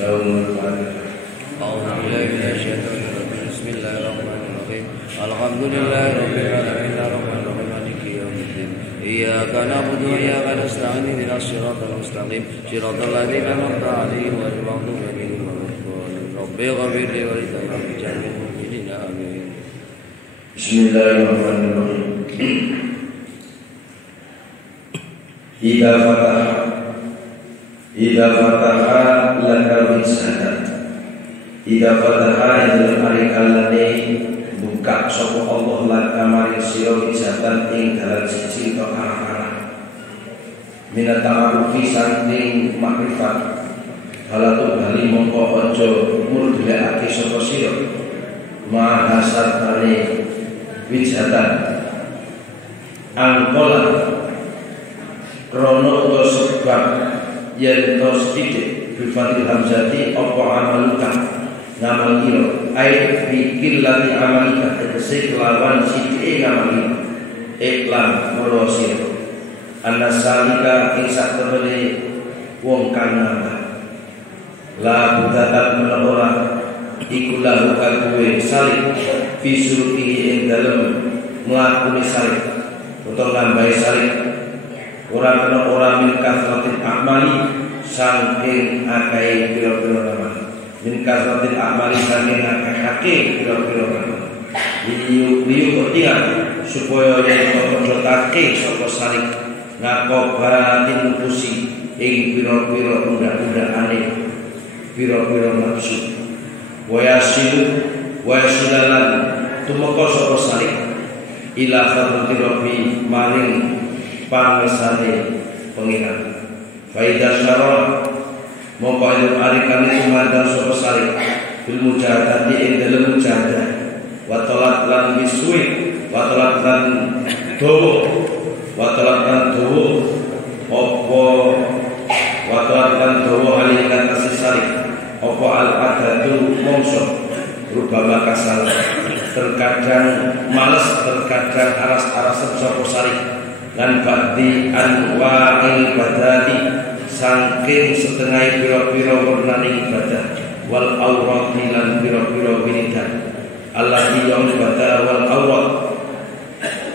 أعوذ بالله من الشيطان الرجيم بسم الله الرحمن الرحيم الحمد لله رب العالمين الرحمن الرحيم مالك يوم الدين إياك نعبد وإياك نستعين اهدنا الصراط المستقيم صراط الذين أنعمت عليهم غير المغضوب عليهم ولا الضالين رب اغفر لي ولجميع المؤمنين آمين. بسم الله الرحمن الرحيم. Idza fataha laka wisatan. Idza fataha dalam hari kalane buka sapa Allah laka maring sira wisatan ing dalan siji to arah-arah. Minat ta'arufi saking makrifat. Halatu bali mongko aja murdiake sapa sira. Mahasatane wisatan. Angkola krono to sebab yen to sithik bifatil hamzati apa amaluka ngamal ira ai fikir lati amalika tegese kelawan sithik ngamal iklan merosir anasalika ing satemene wong kang ngamal la budatan menora iku lahu kuwe salih fisuruki ing dalem mlakune salih utawa nambahi salih ora kena ora min kasratil amali saking akeh pira-pira amal min kasratil amali saking akeh pira-pira amal liyu ketiga supaya yen menjotake sapa salik ngakobaratin mutusi ing pira-pira undang-undangane pira-pira nafsu wayasilan tumeka sapa salik ila khadrati rabbi maring pangesane pengiran faida syara mongko ilmu arikan sumadan sapa sari bil mujahadati ing dalem mujahadah wa talat lan biswi wa talat lan dawa apa wa talat lan dawa alikan asisari apa al adatu mongso rubama kasal terkadang malas terkadang aras-arasan sapa sari dan ba'di anwa'il ibadati saking setengah pira-pira warnane ibadah wal awrati lan pira-pira wiridan allati yang ibadah wal awrat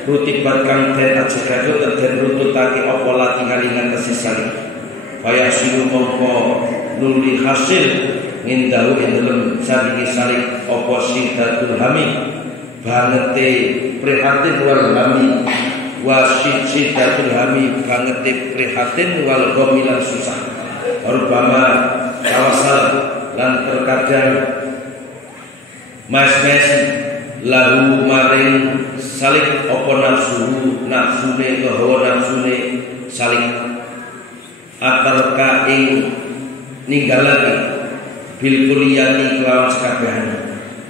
rutibat kang den ajekado den rututake apa latihan kesisane kaya silu mongko nuli hasil ngindahu ing dalem saringi salik apa sidatul hami bangete prihatin wal hami wasidatul hami bangete prihatin wal gomilan susah rubama kawasal lan terkadang mas-mas lahu maring salik apa nafsune hawa nafsune salik atarka ing ninggalake bil kuliyati kelawan sekabehane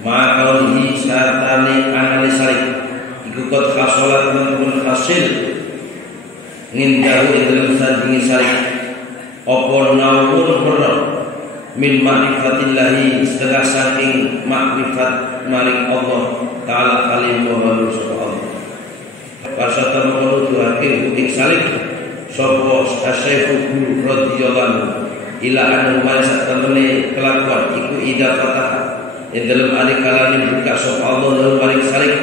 maka lihi satane anale salik ikut kasolat teman-teman hasil ngindahu dalam sandingi salik opo nawun berno min ma'rifatillahi setengah saking makrifat malik Allah ta'ala kalim muhammadu sallallahu pasata mengkono duhake hutik salik sopo asyaifu guru radhiyallahu ila anu masa temene kelakuan iku ida fatah yang dalam alik kalani buka sopo Allah dalam malik salik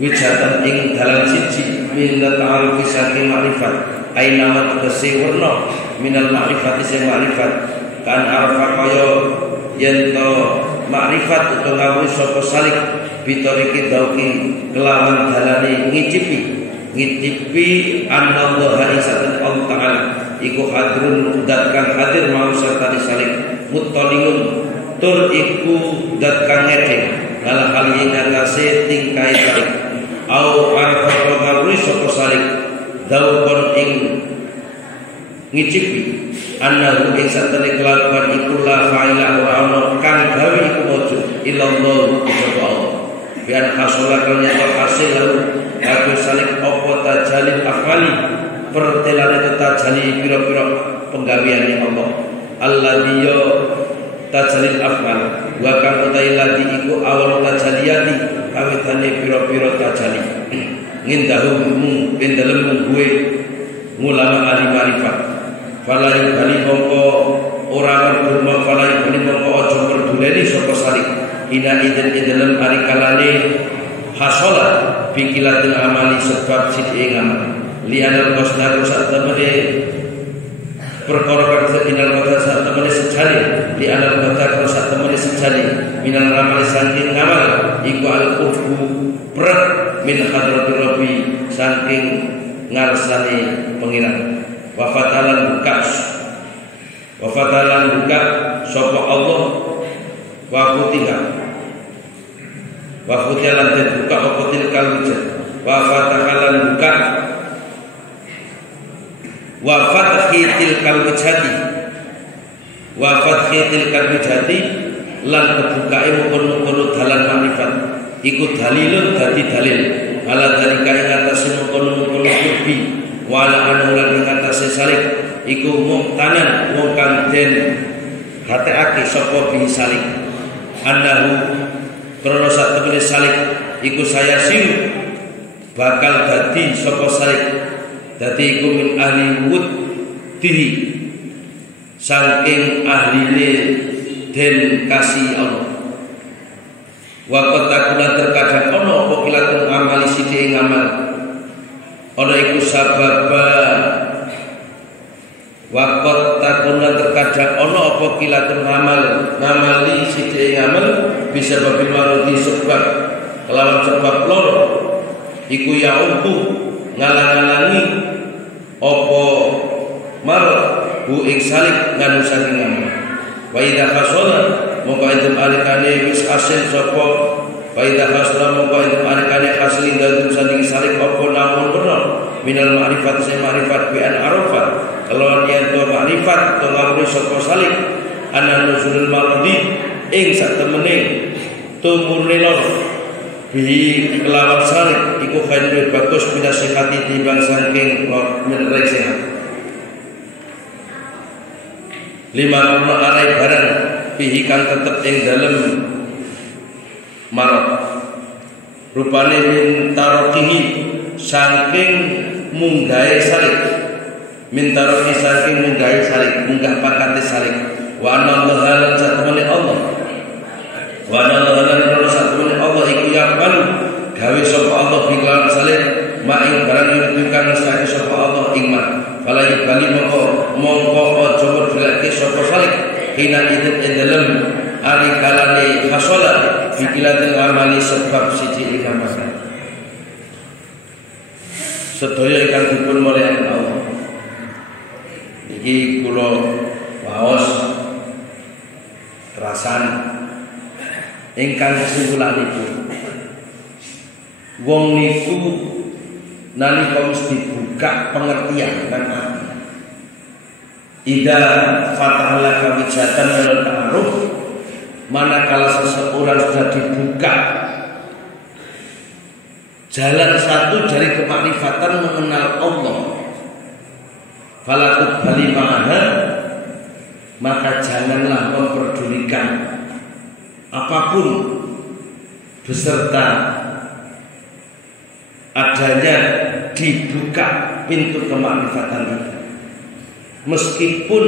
wijatan ing dalam siji minal ma'rifi saking ma'rifat ai nama tegese werna minal ma'rifati sing ma'rifat kan arafa kaya yen to ma'rifat utawa ngawuri sapa salik bitoriki dauki kelawan dalane ngicipi anallaha isatan Allah taala iku hadrun dat kang hadir mau serta salik muttaliun tur iku dat kang ngede dalam hal ini ngatasi tingkai salik au arfa ngawuri sapa salik daupun ing ngicipi annahu ing satene kelakuan iku la fa'ila ora ana kang gawe iku mojo illallah sapa Allah biar hasola kanya hasil lalu aku salik apa tajalil afali pertelane tajalil pira-pira penggaweane Allah alladzi ya tajalil afal wa kang utai ladi iku awal tajaliyati kawitane pira-pira tajali ngindahu ing dalem gue ulama ahli marifat falai bali mongko orang berumah falai bani mongko aja berduleni sapa salik ina idzin dalam ari kalane hasola bikilatul amali sebab sithik ngamal lianal qasdar sak temene perkara kang inal qadar sak temene sejane lianal qadar sak temene sejane minal amali saking ngamal iku al qurbu berat min hadratir rabbi saking ngarsane pengiran wafatalan buka sapa Allah wa futihalan terbuka apa tilkal wujud wa fatahalan buka wa fathi tilkal wujhati lan kebukae mungkon-mungkon dalan makrifat iku dalilun dadi dalil ala dalika ing atase mungkon-mungkon kubi wala anulan ing atase salik iku muktanan wong kang den gatekake sapa bi salik annahu krana sak temene salik iku saya siu bakal dadi sapa salik dadi iku min ahli wuddihi saking ahline den kasih Allah wa qatakuna terkadang ana apa kilatun amali sithik ngamal ana iku sababa waqat takuna terkadang ana apa kilatun ngamali sithik ngamal bisa babil marudi sebab kelawan sebab loro iku ya untuk ngalang-alangi apa marad bu ing salik nganu saking ngamal wa idza fasala mongko itu alikane wis asil sapa wa idza fasala mongko itu alikane asil dalem saking salik apa namun bener minal ma'rifat se ma'rifat bi an arafat kalau yen to ma'rifat to ngawuri sapa salik ana nuzulul maradi ing sak temene tumurne lor bi kelawan salik iku khairul bagus binasihati timbang saking menrek sehat lima arai barang bihi kang tetep ing dalem marad rupane min tarokihi saking munggahe salik min taroki saking munggahe salik munggah pakate salik wa anna Allah satamane Allah wa anna Allah satamane Allah iku yapan gawe sapa Allah biklan salik maing barang yudukan sake sapa Allah iman fala yubali mongko aja bergelake sapa salik hina idin dalam ari kalane hasola bikilatul amali sebab siji ing amal sedaya ingkang dipun mulyakaken Allah iki kula waos rasan ingkang kesimpulanipun wong niku nalika mesti buka pengertian lan ati ida fatahala kawijatan wal ta'aruf manakala seseorang sudah dibuka jalan satu dari kemakrifatan mengenal Allah falakut bali ma'aha maka janganlah memperdulikan apapun beserta adanya dibuka pintu kemakrifatan itu meskipun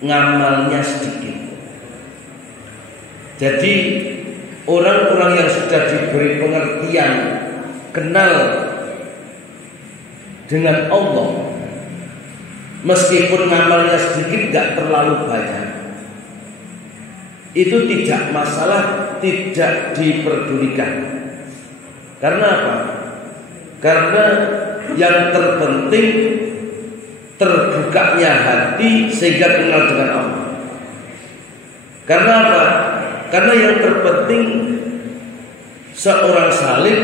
ngamalnya sedikit. Jadi orang-orang yang sudah diberi pengertian kenal dengan Allah meskipun ngamalnya sedikit tidak terlalu banyak, itu tidak masalah, tidak diperdulikan. Karena apa? Karena yang terpenting terbukanya hati sehingga kenal dengan Allah. Karena apa? Karena yang terpenting seorang salih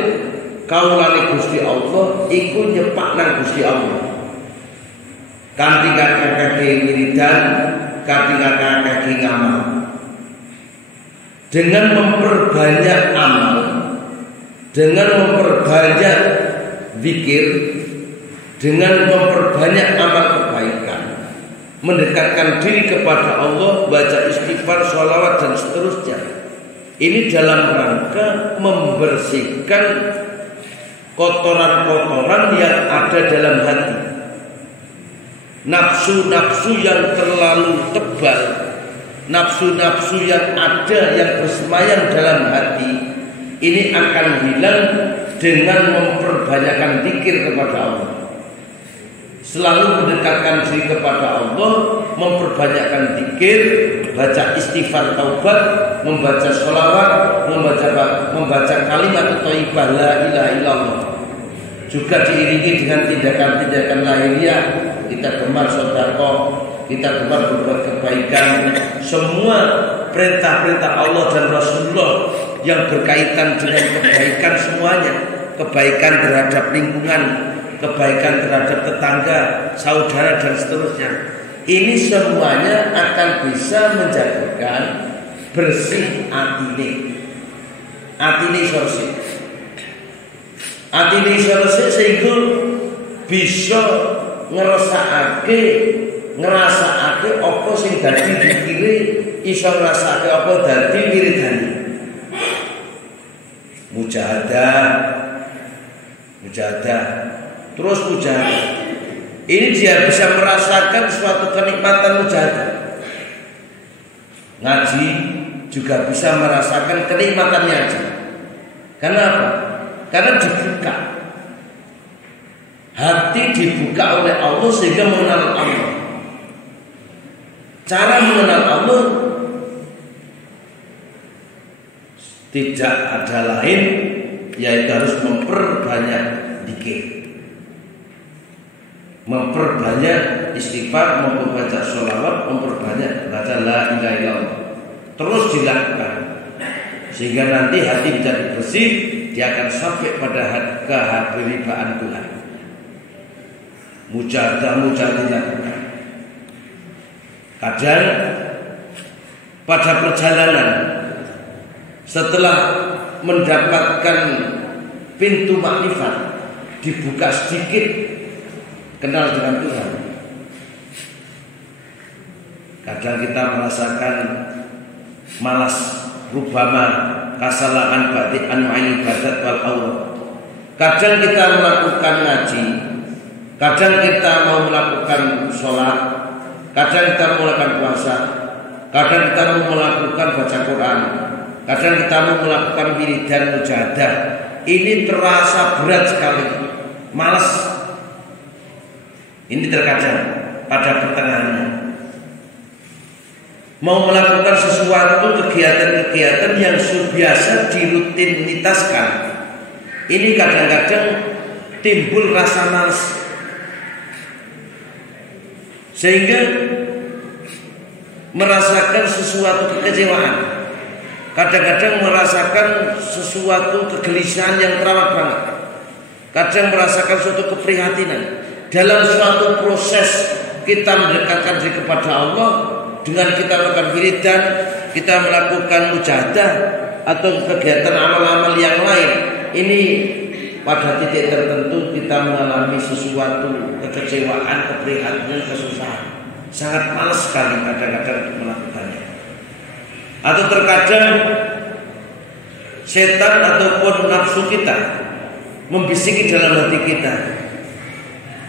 kaulane Gusti Allah iku nyepak nang Gusti Allah. Kanthi kakek wiridan, kanthi kakek ngamal. Dengan memperbanyak amal, dengan memperbanyak zikir, dengan memperbanyak amal kebaikan, mendekatkan diri kepada Allah, baca istighfar, sholawat dan seterusnya. Ini dalam rangka membersihkan kotoran-kotoran yang ada dalam hati. nafsu-nafsu yang terlalu tebal, nafsu-nafsu yang ada yang bersemayam dalam hati, ini akan hilang dengan memperbanyakkan zikir kepada Allah. Selalu mendekatkan diri kepada Allah, memperbanyakkan zikir, baca istighfar taubat, membaca sholawat, membaca kalimat thayyibah la ilaha illallah. Juga diiringi dengan tindakan-tindakan lahiriah, kita gemar sedekah, kita gemar berbuat kebaikan. Semua perintah-perintah Allah dan Rasulullah yang berkaitan dengan kebaikan semuanya, kebaikan terhadap lingkungan, kebaikan terhadap tetangga, saudara dan seterusnya. Ini semuanya akan bisa menjadikan bersih atine. Atine bersih. Atine bersih sehingga bisa ngrasakake apa sing dadi dikire, iso ngrasakake apa dadi wiridane. Mujahadah, terus mujahadah. Ini dia bisa merasakan suatu kenikmatan mujahadah. Ngaji juga bisa merasakan kenikmatan ngaji. Kenapa? Karena dibuka. Hati dibuka oleh Allah sehingga mengenal Allah. Cara mengenal Allah tidak ada lain, yaitu harus memperbanyak zikir, memperbanyak istighfar, memperbanyak sholawat, memperbanyak baca la ilaha illallah. Terus dilakukan sehingga nanti hati menjadi bersih, dia akan sampai pada kehadiribaan Tuhan. Mujahadah dilakukan. Kadang pada perjalanan setelah mendapatkan pintu makrifat dibuka sedikit, kenal dengan Tuhan. Kadang kita merasakan malas, rubama kasalahan batin an ibadat wal Allah. Kadang kita melakukan ngaji, kadang kita mau melakukan sholat, kadang kita mau melakukan puasa, kadang kita mau melakukan baca Quran, kadang kita mau melakukan wiridan mujahadah. Ini terasa berat sekali, malas. Ini terkadang pada pertengahannya. Mau melakukan sesuatu kegiatan-kegiatan yang biasa dirutinitaskan, ini kadang-kadang timbul rasa malas, sehingga merasakan sesuatu kekecewaan, kadang-kadang merasakan sesuatu kegelisahan yang terawat banget, kadang merasakan suatu keprihatinan dalam suatu proses kita mendekatkan diri kepada Allah. Dengan kita melakukan wiridan, kita melakukan mujahadah atau kegiatan amal-amal yang lain, ini pada titik tertentu kita mengalami sesuatu kekecewaan, keprihatinan, kesusahan. Sangat malas sekali kadang-kadang melakukannya. Atau terkadang setan ataupun nafsu kita membisiki dalam hati kita,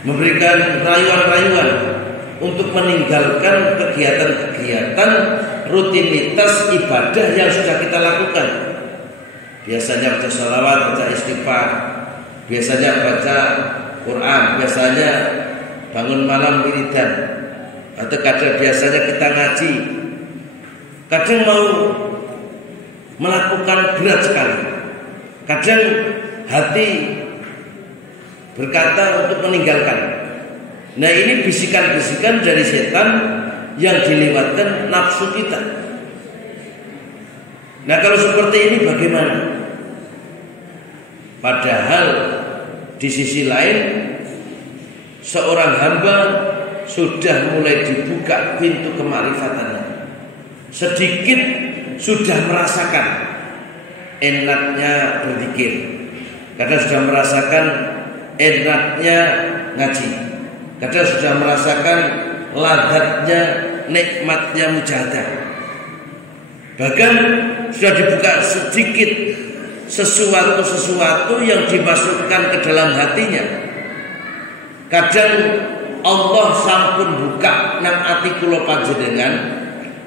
memberikan rayuan-rayuan untuk meninggalkan kegiatan-kegiatan rutinitas ibadah yang sudah kita lakukan. Biasanya baca sholawat, baca istighfar, biasanya baca Quran, biasanya bangun malam wiridan, atau kadang biasanya kita ngaji. Kadang mau melakukan berat sekali, kadang hati berkata untuk meninggalkan. Nah, ini bisikan-bisikan dari setan yang dilewatkan nafsu kita. Nah, kalau seperti ini bagaimana? Padahal di sisi lain seorang hamba sudah mulai dibuka pintu kemakrifatannya. Sedikit sudah merasakan enaknya berzikir, kadang sudah merasakan enaknya ngaji, kadang sudah merasakan ladatnya, nikmatnya mujahadah. Bahkan sudah dibuka sedikit sesuatu yang dimasukkan ke dalam hatinya. Kadang Allah sampun buka nang ati kula panjenengan.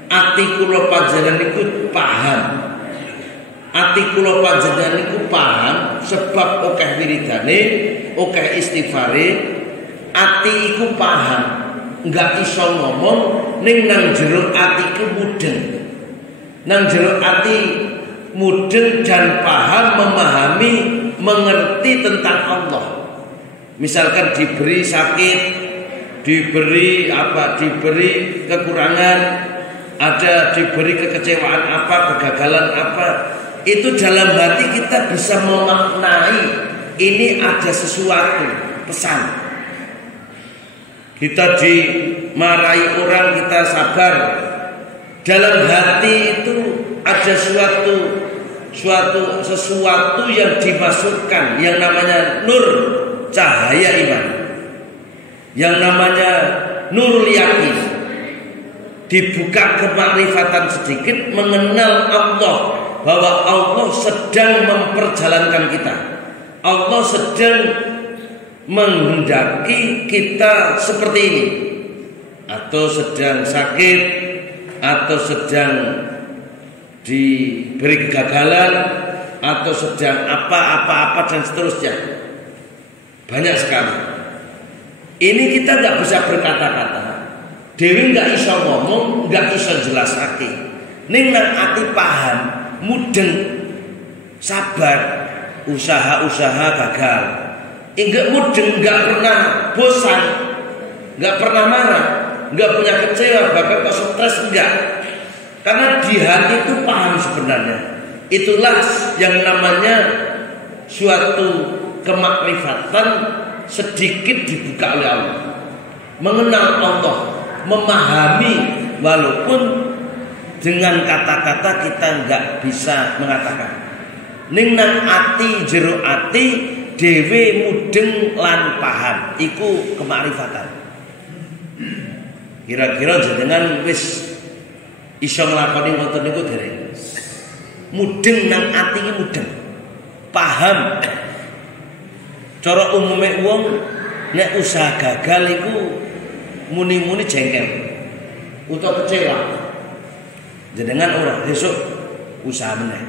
Ati kula panjenengan niku paham. Ati kula panjenengan niku paham sebab akeh wiridane, akeh istighfare. Ati iku paham, enggak iso ngomong ning nang jero atiku mudeng. Nang jero ati mudeng dan paham, memahami, mengerti tentang Allah. Misalkan diberi sakit, diberi kekurangan, ada diberi kekecewaan apa, kegagalan apa, itu dalam hati kita bisa memaknai ini ada sesuatu pesan. Kita dimarahi orang, kita sabar. Dalam hati itu ada sesuatu yang dimasukkan, yang namanya nur, cahaya iman, yang namanya nurul yakin. Dibuka kemakrifatan sedikit, mengenal Allah, bahwa Allah sedang memperjalankan kita. Allah sedang menghendaki kita seperti ini, atau sedang sakit, atau sedang diberi kegagalan, atau sedang apa dan seterusnya. Banyak sekali. Ini kita nggak bisa berkata-kata. Dewi nggak iso ngomong, nggak iso jelasake. Ning nang ati paham, mudeng, sabar, usaha gagal. Enggak mudeng, nggak pernah bosan, nggak pernah marah, nggak punya kecewa, bahkan kok stres enggak. Karena di hati itu paham sebenarnya. Itulah yang namanya suatu kemakrifatan sedikit dibuka oleh Allah. Mengenal Allah, memahami, walaupun dengan kata-kata kita nggak bisa mengatakan. Ning nang ati jero ati dewe mudeng lan paham, iku kemakrifatan. Kira-kira jenengan wis iso nglakoni ngoten niku dereng. Mudeng nang ati iki mudeng. Paham. Cara umume wong nek usaha gagal iku muni-muni jengkel utawa kecewa. Jenengan ora besok usaha meneh.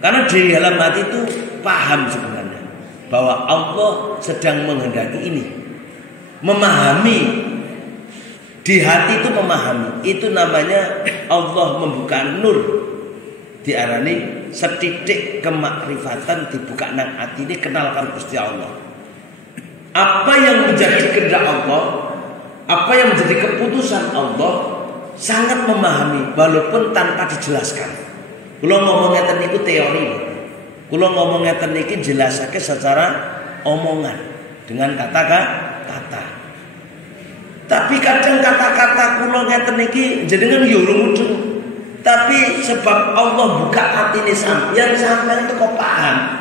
Karena di dalam hati itu paham sebenarnya bahwa Allah sedang menghendaki ini. Memahami. Di hati itu memahami. Itu namanya Allah membuka nur. Diarani setitik kemakrifatan dibuka nang hati ini, kenalkan Gusti Allah. Apa yang menjadi kehendak Allah, apa yang menjadi keputusan Allah, sangat memahami walaupun tanpa dijelaskan. Kula ngomong ngeten niku teori. Kula ngomong ngeten niki jelasake secara omongan dengan kata-kata. Tapi kadang kata-kata kula ngeten niki jenengan yo mudeng. Tapi sebab Allah buka hatine sampeyan itu kok paham.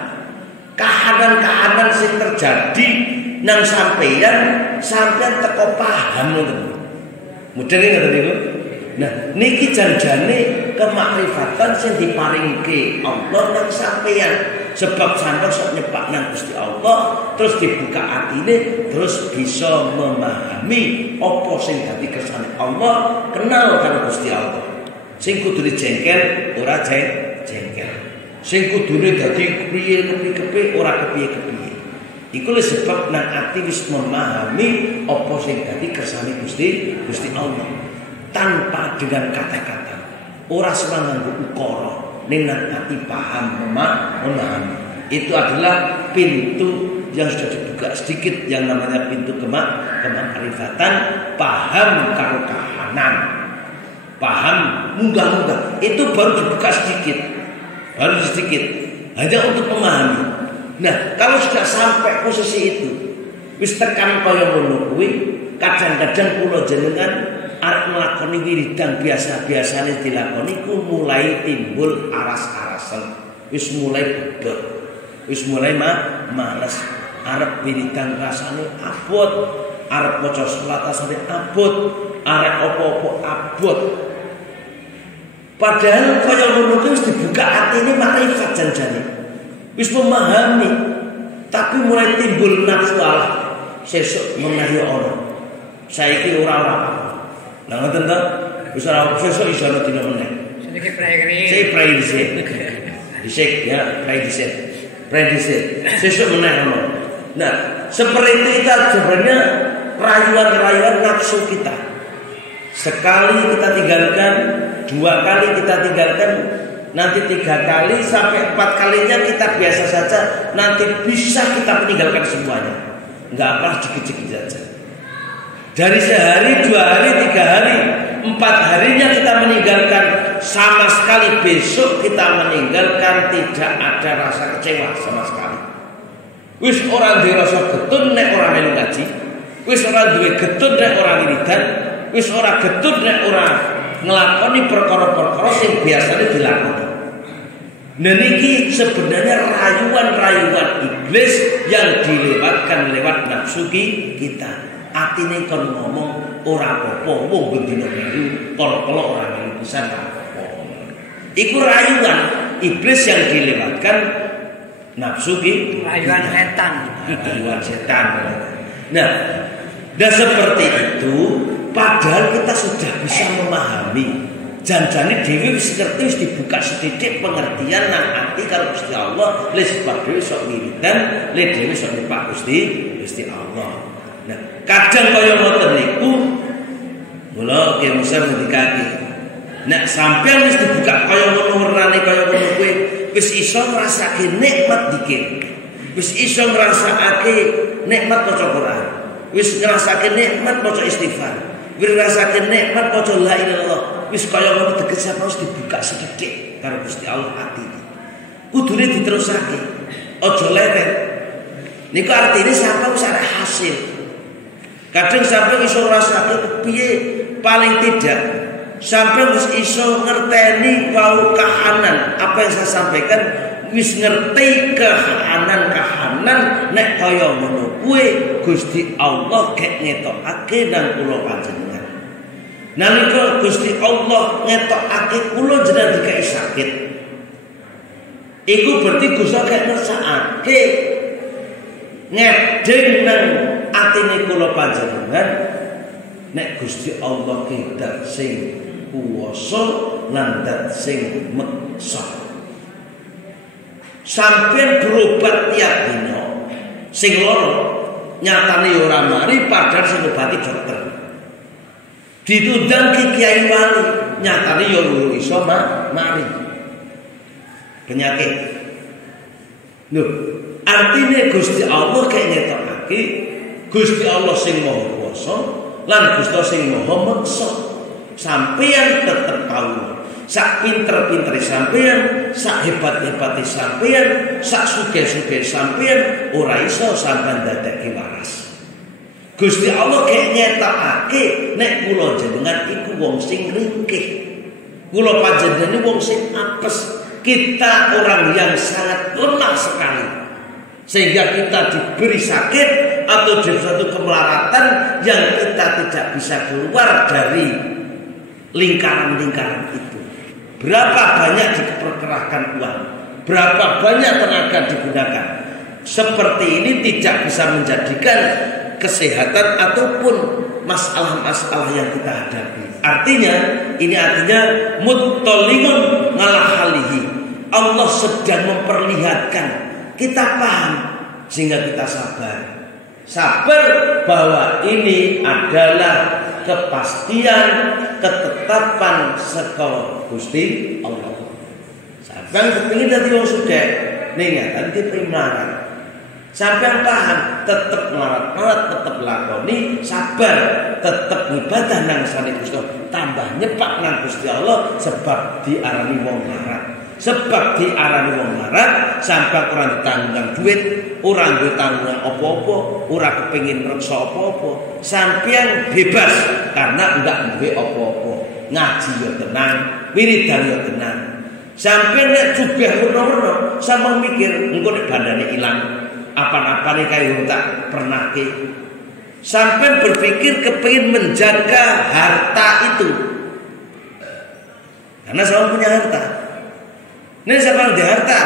Kahanan-kahanan sing terjadi nang sampeyan teko paham ngoten. Mudeng ngoten niku. Nah, niki janjane kemakrifatan sing diparingke Allah nang sampeyan. Sebab sampeyan sok nyepak nang Gusti Allah, terus dibuka atine, terus bisa memahami apa sing dadi kersane Allah, kenal karo Gusti Allah. Sing kudune jengkel ora jengkel. Sing kudune dadi kepiye-kepiye ora kepiye-kepiye. Iku lho sebab nang ati wis memahami apa sing dadi kersane Gusti Allah. Tanpa dengan kata-kata. Ora semang nganggo ukara, ning nang ati paham memahami. Itu adalah pintu yang sudah dibuka sedikit yang namanya pintu kemakrifatan, paham karo kahanan. Paham munggah-munggah. Itu baru dibuka sedikit. Hanya untuk memahami. Nah, kalau sudah sampai posisi itu, wis tekan kaya ngono kuwi, kadang-kadang kula jenengan arep nglakoni wiridan biasa-biasane dilakoni ku mulai timbul aras-arasen. Wis mulai bedhek. Wis mulai males. Arep wiridan rasane abot, arep maca salat rasane abot, arep apa-apa abot. Padahal kaya ngono kuwi wis dibuka atine makrifat janjane. Wis memahami, tapi mulai timbul nafsu Allah. Sesuk menawi ana. Saiki ora apa. Lah ngoten to. Wis ora sesuk iso ana dina meneh. Sedikit prai-prai. Saya prai dhisik. Dhisik ya, prai dhisik. Prai dhisik. Sesuk meneh ono. Nah, seperti itu sebenarnya rayuan-rayuan nafsu kita. Sekali kita tinggalkan, 2 kali kita tinggalkan, nanti 3 kali sampai 4 kalinya kita biasa saja, nanti bisa kita meninggalkan semuanya. Enggak apa, dikit-dikit saja. Dari sehari, 2 hari, 3 hari, 4 harinya kita meninggalkan, sama sekali besok kita meninggalkan tidak ada rasa kecewa sama sekali. Wis ora duwe rasa getun nek ora melu ngaji, wis ora duwe getun nek ora wiridan, wis ora getun nek ora nglakoni perkara-perkara sing biasanya dilakoni. Nah niki sebenarnya rayuan-rayuan iblis yang dilewatkan lewat nafsu kita. Atine kon ngomong ora apa-apa, wong bendina melu, kala-kala ora melu pisan apa-apa. Iku rayuan iblis yang dilewatkan nafsu kita. Rayuan setan. Rayuan setan. Nah, dan seperti itu, padahal kita sudah bisa memahami. Janjane dhewe wis ngerti, wis dibuka sedikit pengertian nang ati karo Gusti Allah, le sebab dhewe sok wiridan, le dhewe sok nyembah Gusti Allah. Nah, kadang kaya ngoten niku mula Ki Musa ngendikake, nek sampeyan wis dibuka kaya ngono wernane kaya ngono kuwi, wis iso ngrasake nikmat dikir. Wis iso ngrasake nikmat maca Quran. Wis ngrasake nikmat maca istighfar. Wis ngrasake nikmat maca la ilaha illallah. Wis kaya ngono tegese harus dibuka sedikit karo Gusti Allah ati. Kudune diterusake. Aja leren. Niku artine sampe wis arek hasil. Kadang sampai iso ngrasake piye paling tidak sampai wis iso ngerteni wau kahanan apa yang saya sampaikan, wis ngerti kahanan nek kaya ngono kuwi Gusti Allah gek ngetokake nang kula panjenengan. Nalika Gusti Allah ngetokake kula jenengan dikai sakit, iku berarti Gusti gek ngersakake ngedeng nang atine kula panjenengan nek Gusti Allah ki dat sing kuwasa lan dat sing meksa. Sampeyan berobat tiap dina sing lara nyatane ora mari padahal sing ngobati dokter. Ditundang ki kiai wali nyatane ya loro iso mari. Penyakit. Lho, artine Gusti Allah kaya ngetokake Gusti Allah sing Maha Kuwasa lan Gusti Allah sing Maha Meksa. Sampeyan tetep tahu, sak pinter-pintere sampeyan, sak hebat-hebate sampeyan, sak sugih-sugih sampeyan ora iso sampeyan dadekke waras. Gusti Allah kaya nyetakake nek kula jenengan iku wong sing ringkih. Kula panjenengan wong sing apes. Kita orang yang sangat lemah sekali. Sehingga kita diberi sakit atau di suatu kemelaratan yang kita tidak bisa keluar dari lingkaran-lingkaran itu. Berapa banyak diperkerahkan uang, berapa banyak tenaga digunakan. Seperti ini tidak bisa menjadikan kesehatan ataupun masalah-masalah yang kita hadapi. Artinya, ini artinya muttalimun ngalah halihi. Allah sedang memperlihatkan, kita paham sehingga kita sabar. Sabar bahwa ini adalah kepastian, ketetapan saka Gusti Allah. Sampeyan kepengin dadi wong sugih, ningatan diprimlarat. Sampeyan paham, tetep melarat, tetep lakoni, sabar, tetep ibadah nang sane Gusti Allah, tambah nyepak nang Gusti Allah sebab diarani wong larat. Sebab diarani wong larat, sampeyan ora ditanggung duit, ora duwe tanggungan apa-apa, ora kepengin reksa apa-apa. Sampeyan bebas karena enggak duwe apa-apa. Ngaji yo tenang, wiridan yo tenang. Sampeyan nek sugih werna-werna, sampeyan mikir engko nek bandane ilang, apa-apane kaya tak pernah ke. Sampeyan berpikir kepengin menjaga harta itu. Karena sampeyan punya harta. Nek sampeyan di harta,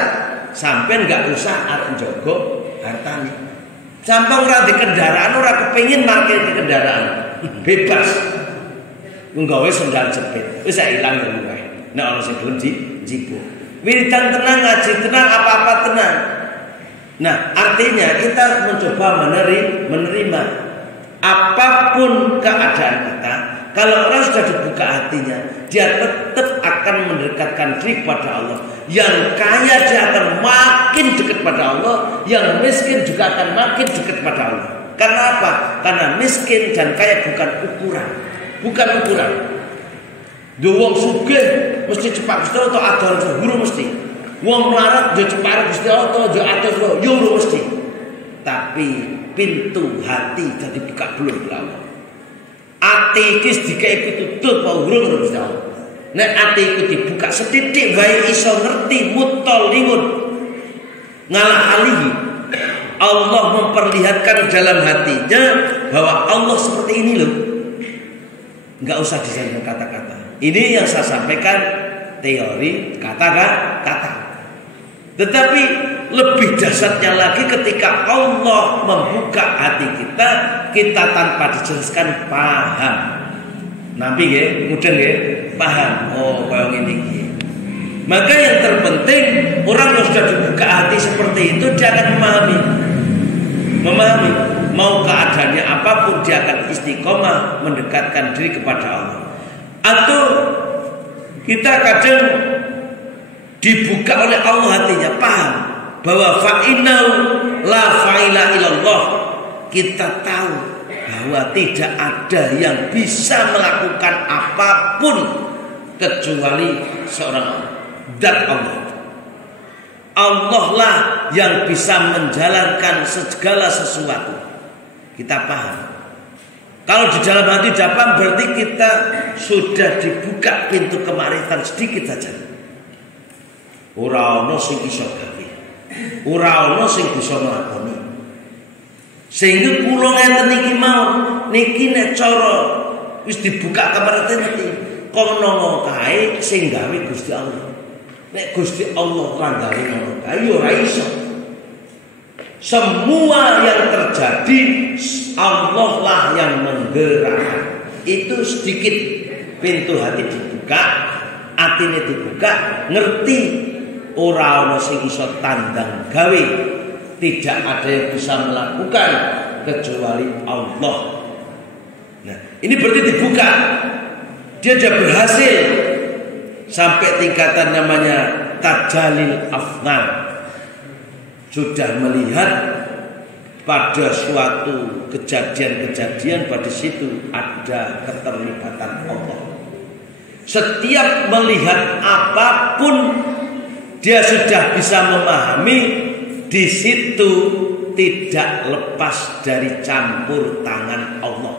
sampeyan enggak usah arep njogo hartane. Sampeyan ora di kendaraan, ora kepengin parkir di kendaraan. bebas. Nggawe sendal jepit. Wis ilang ya wae. Nek ana sing gelem jipuk. Wiridan tenang, ngaji tenang, apa-apa tenang. Nah, artinya kita mencoba menerima apapun keadaan kita. Kalau orang sudah dibuka hatinya, dia tetap akan mendekatkan diri kepada Allah. Yang kaya dia akan makin dekat pada Allah, yang miskin juga akan makin dekat pada Allah. Karena apa? Karena miskin dan kaya bukan ukuran. Wong sugih mesti cepat Gusti Allah atau adol guru mesti. Wong melarat yo cepat Gusti Allah yo adol yo mesti. Tapi pintu hati jadi buka belum Allah. Ati iki dikek pitutur apa urung Gusti Allah. Nek ati iku dibuka setitik wae iso ngerti mutalingun ngalah alihi. Allah memperlihatkan dalam hatinya bahwa Allah seperti ini loh. Enggak usah disebut kata-kata. Ini yang saya sampaikan teori kata-kata. Tetapi lebih dahsyatnya lagi ketika Allah membuka hati kita tanpa dijelaskan paham. Nabi nggih, mudeng nggih, paham. Oh, koyo ngene iki. Maka yang terpenting orang yang sudah dibuka hati seperti itu dia akan memahami mau keadaannya apapun dia akan istiqomah mendekatkan diri kepada Allah. Atau kita kadang dibuka oleh Allah hatinya paham bahwa fa'inau la fa'ila ilallah. Kita tahu bahwa tidak ada yang bisa melakukan apapun kecuali seorang Allah. Dan Allah lah yang bisa menjalankan segala sesuatu. Kita paham. Kalau di dalam hati dapat berarti kita sudah dibuka pintu kemarifatan sedikit saja. Ora ono sing iso gawe. Ora ono sing bisa nglakoni. Sehingga kula ngenten iki mau niki nek cara wis dibuka kemarifatan ngerti. Kono kae sing gawe Gusti Allah. Nek Gusti Allah ora gawe ngono kae yo ora iso. Semua yang terjadi Allah lah yang menggerakkan. Itu sedikit pintu hati dibuka, atine dibuka, ngerti ora ana sing iso tandang gawe, tidak ada yang bisa melakukan kecuali Allah. Nah, ini berarti dibuka. Dia sudah berhasil sampai tingkatan namanya tajalil afnal. Sudah melihat pada suatu kejadian-kejadian pada situ ada keterlibatan Allah. Setiap melihat apapun dia sudah bisa memahami di situ tidak lepas dari campur tangan Allah.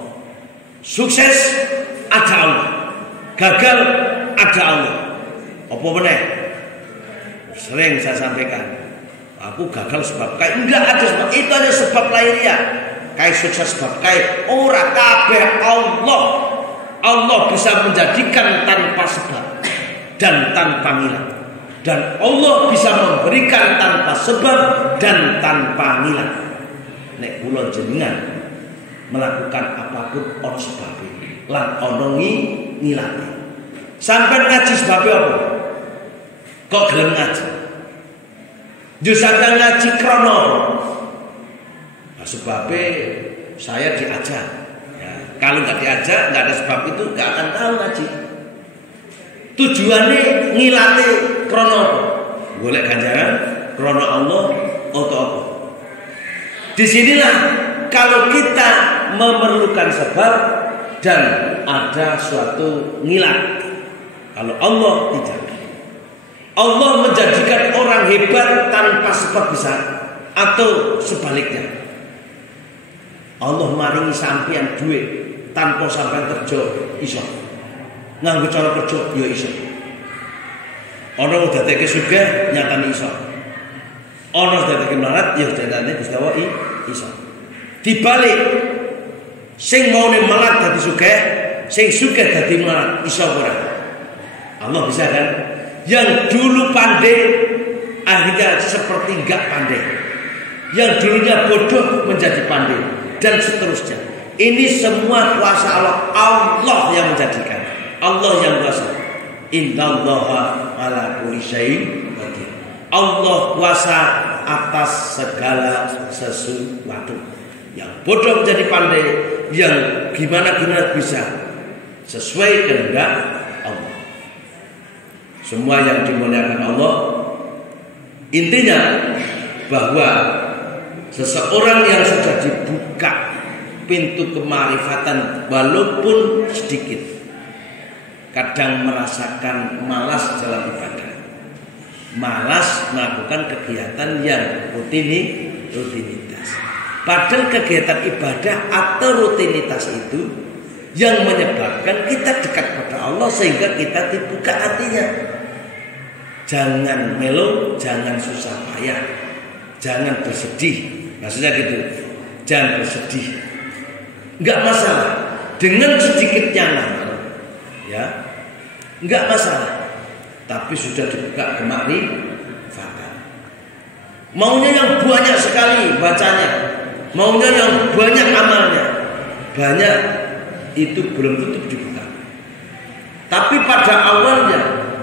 Sukses ada Allah, gagal ada Allah. Apa meneh? Sering saya sampaikan. Aku gagal sebab kayak enggak ada sebab itu hanya sebab lahiriah. Kayak sukses sebab kayak ora kabeh Allah. Allah bisa menjadikan tanpa sebab dan tanpa ngilang. Dan Allah bisa memberikan tanpa sebab dan tanpa ngilang. Nek kula jenengan melakukan apapun ono sebab lan ono ngilangi. Sampai ngaji sebab apa? Kok gelem ngaji? Justru ngaji krono. Nah, sebabnya saya diajak. Ya, kalau nggak diajak, nggak ada sebab itu, nggak akan tahu ngaji. Tujuannya ngilate krono. Golek ganjaran krono Allah atau apa? Disinilah kalau kita memerlukan sebab dan ada suatu ngilat. Kalau Allah tidak. Allah menjadikan orang hebat tanpa sebab bisa atau sebaliknya. Allah maringi sampeyan duit tanpa sampeyan kerja iso. Nganggo cara kerja ya iso. Ana dadeke sugih nyatane iso. Ana dadeke melarat ya dadane Gusti Allah iso. Dibalik sing maune melarat dadi sugih, sing sugih dadi melarat iso ora? Allah bisa kan? Yang dulu pandai akhirnya seperti enggak pandai. Yang dulunya bodoh menjadi pandai dan seterusnya. Ini semua kuasa Allah. Allah yang menjadikan. Allah yang kuasa. Innallaha ala kulli syai'in qadir. Allah kuasa atas segala sesuatu. Yang bodoh menjadi pandai, yang gimana bisa sesuai kehendak Allah. Semua yang dimuliakan Allah. Intinya bahwa seseorang yang sudah dibuka pintu kemarifatan walaupun sedikit, kadang merasakan malas dalam ibadah, malas melakukan kegiatan yang rutinitas. Padahal kegiatan ibadah atau rutinitas itu yang menyebabkan kita dekat pada Allah sehingga kita dibuka hatinya. Jangan melo, jangan susah payah, jangan bersedih. Maksudnya gitu, jangan bersedih. Enggak masalah dengan sedikitnya ngamal, ya, enggak masalah. Tapi sudah dibuka kemarifatan. Maunya yang banyak sekali bacanya. Maunya yang banyak amalnya, banyak itu belum tentu dibuka. Tapi pada awalnya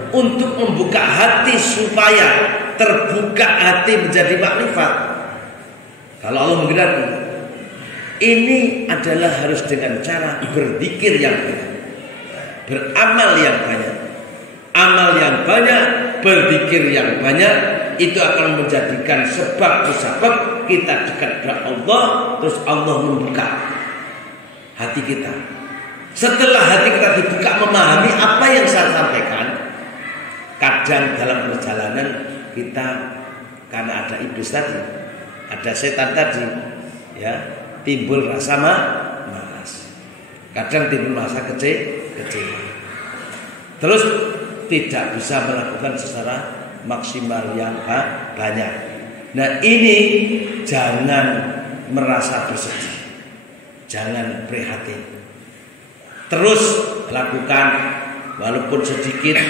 untuk membuka hati supaya terbuka hati menjadi makrifat. Kalau Allah menghendaki, ini adalah harus dengan cara berzikir yang banyak, beramal yang banyak. Amal yang banyak, berzikir yang banyak, itu akan menjadikan sebab kita dekat kepada Allah. Terus Allah membuka hati kita. Setelah hati kita dibuka, memahami apa yang saya sampaikan. Kadang dalam perjalanan kita, karena ada iblis tadi, ada setan tadi, ya, timbul rasa malas. Kadang timbul rasa kecewa. Terus tidak bisa melakukan secara maksimal yang banyak. Nah, ini jangan merasa bersedih, jangan prihatin. Terus lakukan walaupun sedikit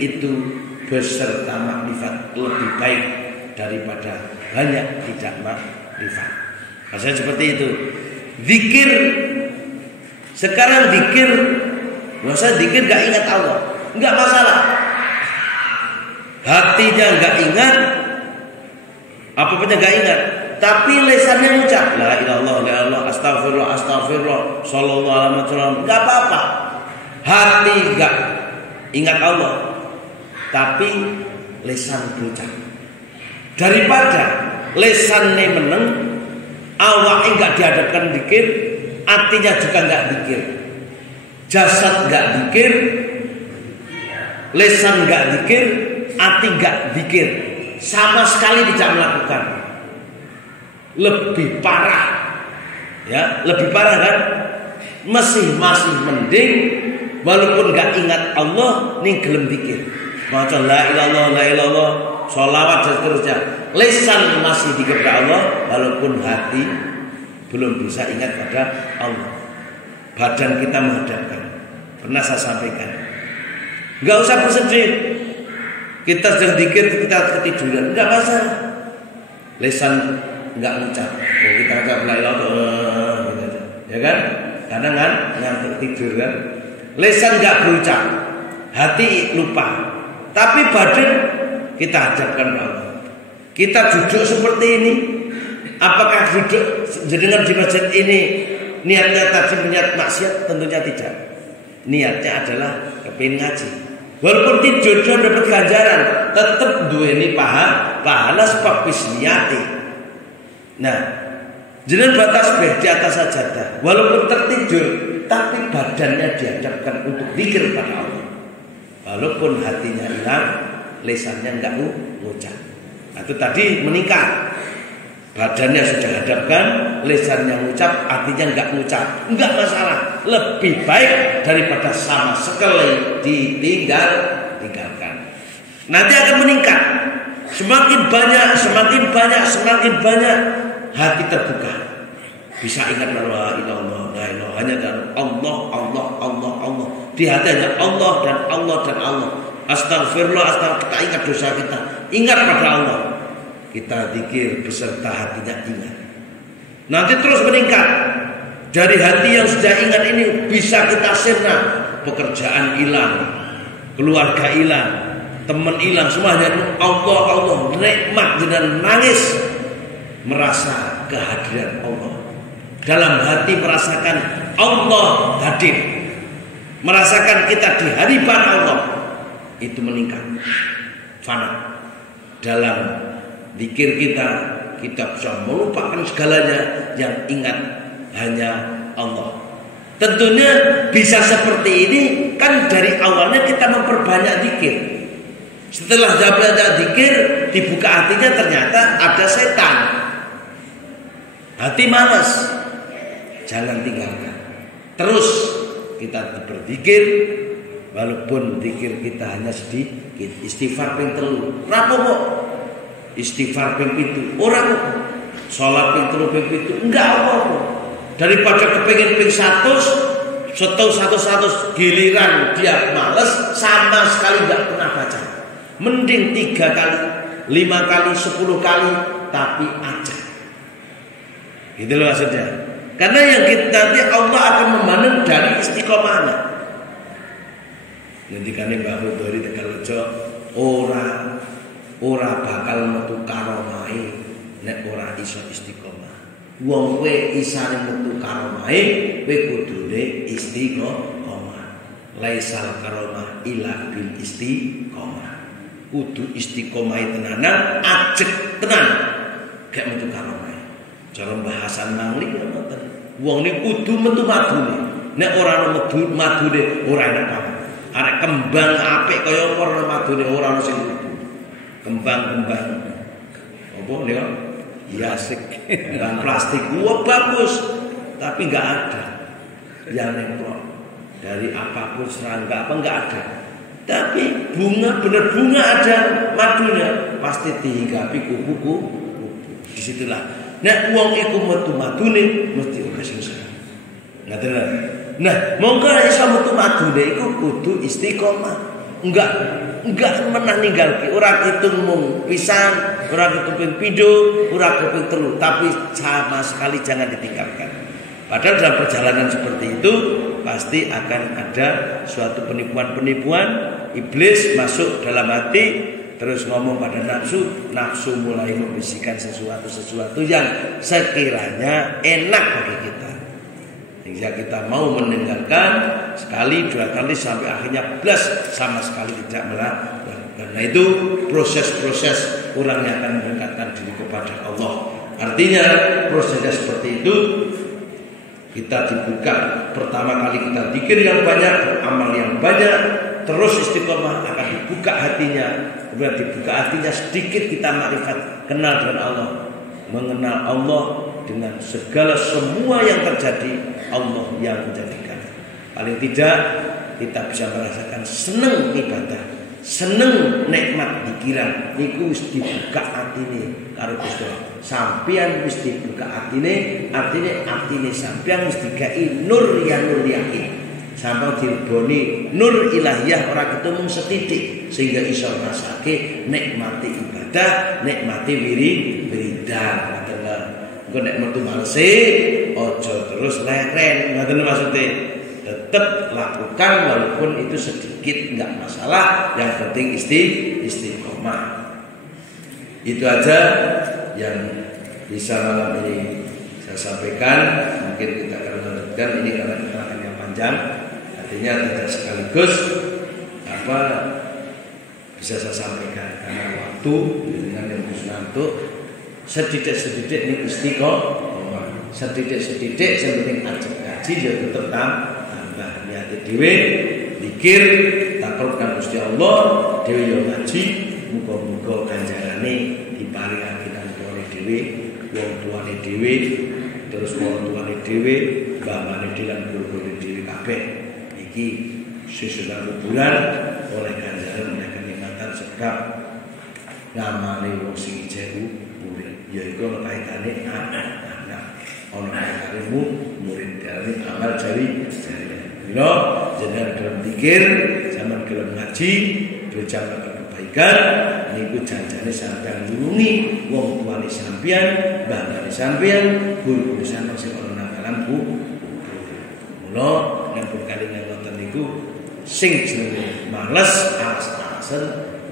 itu beserta makrifat lebih baik daripada banyak tidak makrifat. Maksudnya seperti itu. Zikir, sekarang zikir, masa zikir gak ingat Allah, gak masalah. Hatinya gak ingat, apa-apanya gak ingat, tapi lisannya ucap la ilallah, la ilallah, astagfirullah, astagfirullah, sallallahu alaihi wasallam, gak apa-apa. Hati gak ingat Allah, tapi lisan berucap. Daripada lisannya meneng, awaknya gak dihadapkan zikir, hatinya juga gak zikir. Jasad gak zikir, lisan gak zikir, hati gak zikir, sama sekali tidak melakukan. Lebih parah, ya, lebih parah kan? Masih mending, walaupun gak ingat Allah, nih gelem zikir. Maca la ilallah, sholawat dan seterusnya. Lisan masih zikir kepada Allah, walaupun hati belum bisa ingat pada Allah. Badan kita menghadapkan. Pernah saya sampaikan, nggak usah bersedih. Kita sedang zikir, kita ketiduran, nggak masalah. Lisan nggak ngucap, kita ucap la ilaha, ya kan? Kadang kan ngantuk tidur kan. Lisan nggak berucap, hati lupa, tapi badan kita hadapkan Allah. Kita duduk seperti ini. Apakah duduk dengan di masjid ini niatnya tadi niat maksiat? Tentunya tidak. Niatnya adalah kepingin ngaji. Walaupun tidur dan dapat ganjaran, tetap duweni pahala sebab wis niati. Nah, jenengan batas di atas sajadah, walaupun tertidur, tapi badannya dihadapkan untuk zikir pada Allah. Walaupun hatinya hilang, lisannya enggak ngucap. Itu tadi meningkat. Badannya sudah hadapkan, lisannya ngucap, artinya enggak ngucap, enggak masalah. Lebih baik daripada sama sekali ditinggalkan. Nanti akan meningkat. Semakin banyak hati terbuka. Bisa ingat la ilallah, la ilaha hanya dan Allah. Di hati hanya Allah dan Allah. Astagfirullah, kita ingat dosa kita, ingat pada Allah. Kita zikir beserta hatinya ingat. Nanti terus meningkat. Dari hati yang sudah ingat ini bisa kita sirna. Pekerjaan hilang, keluarga hilang, teman hilang, semuanya Allah nikmat dan nangis merasa kehadiran Allah. Dalam hati merasakan Allah hadir, merasakan kita di hadapan Allah, itu meningkat fana. Dalam zikir kita bisa melupakan segalanya, yang ingat hanya Allah. Tentunya bisa seperti ini kan dari awalnya kita memperbanyak zikir. Setelah banyak zikir, dibuka hatinya ternyata ada setan. Hati malas, jangan tinggalkan. Terus kita berzikir, walaupun zikir kita hanya sedikit. Istighfar ping 3, rapopo. Istighfar ping 7, ora apa. Salat ping 3 ping 7, enggak apa-apa. Daripada kepengin ping 100, satu giliran dia males, sama sekali enggak pernah baca. Mending 3 kali, 5 kali, 10 kali, tapi ajak. Gitu loh maksudnya. Karena yang kita nanti Allah akan memandang dari istiqomahnya. Nanti kan Mbah Hudori Tegalrejo ora bakal metu karomahe nek ora iso istiqomah. Wong kowe isane metu karomahe, kowe kudune istiqomah. Laisal karomah illa bil istiqomah. Kudu istiqomah tenanan, ajek tenan. Gak metu karomahe. Cara bahasan mangli ngoten. Wong niku kudu metu madune. Nek ora metu madune ora enak banget. Arek kembang apik kaya warna madune ora ono sing kudu. Kembang-kembang apa ya? Hiasik. Kembang plastik wah bagus, tapi enggak ada yang nemplok. Dari apapun serangga apa enggak ada. Tapi bunga bener bunga ada madunya pasti dihinggapi kuku-kuku. Disitulah. Nek wong iku metu madune mesti ora sing salah. Ngaten lho. Nah, monggo iso metu madune iku kudu istiqomah. Enggak menah ninggalke, ora hitung mung pisan, ora hitung ping pindho, ora hitung telu, tapi sama sekali jangan ditinggalkan. Padahal dalam perjalanan seperti itu pasti akan ada suatu penipuan-penipuan, iblis masuk dalam hati. Terus ngomong pada nafsu mulai membisikkan sesuatu yang sekiranya enak bagi kita. Sehingga kita mau meninggalkan sekali, 2 kali sampai akhirnya plus sama sekali tidak melakukan. Karena itu proses-proses orang yang akan mendekatkan diri kepada Allah. Artinya prosesnya seperti itu. Kita dibuka pertama kali kita zikir yang banyak, amal yang banyak, terus istiqomah akan dibuka hatinya. Kemudian dibuka hatinya sedikit kita makrifat, kenal dengan Allah, mengenal Allah dengan segala semua yang terjadi, Allah yang menjadikan. Paling tidak kita bisa merasakan seneng ibadah, seneng nikmat pikiran. Niku wis dibuka atine karo Gusti Allah. Sampeyan wis dibuka atine, atine sampeyan wis digawe nur yakin. Sampai dileboni nur ilahiyah ora ketemu setitik sehingga iso ngrasake nikmati ibadah, nikmati wiridan. Engko nek metu malese aja terus leren, ngoten maksudnya. Tetap lakukan walaupun itu sedikit enggak masalah, yang penting istiqomah. Itu aja yang bisa malam ini saya sampaikan. Mungkin kita akan lanjutkan ini karena keterangan yang panjang. Artinya tidak sekaligus bisa saya sampaikan karena waktu dengan yang ngantuk. Sedidik-sedidik ini istiqomah, sedidik-sedidik sebelum ajak ngaji ya tetap tambah niat dhewe zikir takarubkan Gusti Allah dhewe yo ngaji muga-muga ganjarane diparingake kanggo dhewe wong tuane dhewe terus wong tuane dhewe mbah-mbane dhewe lan guru-guru dhewe kabeh iki sesudah bulan oleh ganjaran oleh kenikmatan sebab ngamane wong sing jauh yaitu kaitane anak ono kaitane murid dari amal jari dino jenengan dalam zikir zaman dalam ngaji berjalan kebaikan niku janjane sampeyan nulungi wong tuane sampeyan mbah-mbane sampeyan guru-guru sampeyan sing ana nang alam Mula nek kalingan ngoten niku sing jenenge males alas-alasan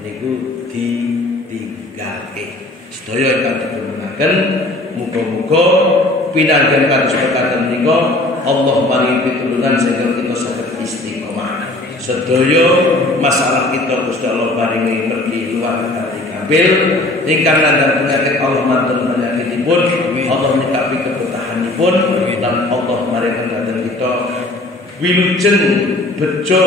niku ditinggalke. Sedaya ingkang dipun-punaken muga-muga pinanggan kados mekaten menika Allah maringi pitulungan sehingga kita saged istiqomah. Sedaya masalah kita Gusti Allah paringi mergi luar kali kabil ingkang nandhang penyakit Allah mantul penyakitipun Allah nikapi kebetahanipun dan Allah maringi dhateng kita wilujeng bejo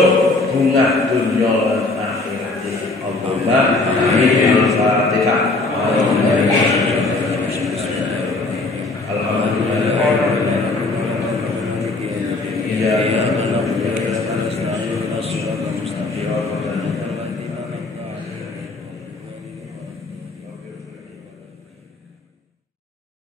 bunga dunya lan akhirat. Allahumma amin. Al-Fatihah. Alhamdulillah.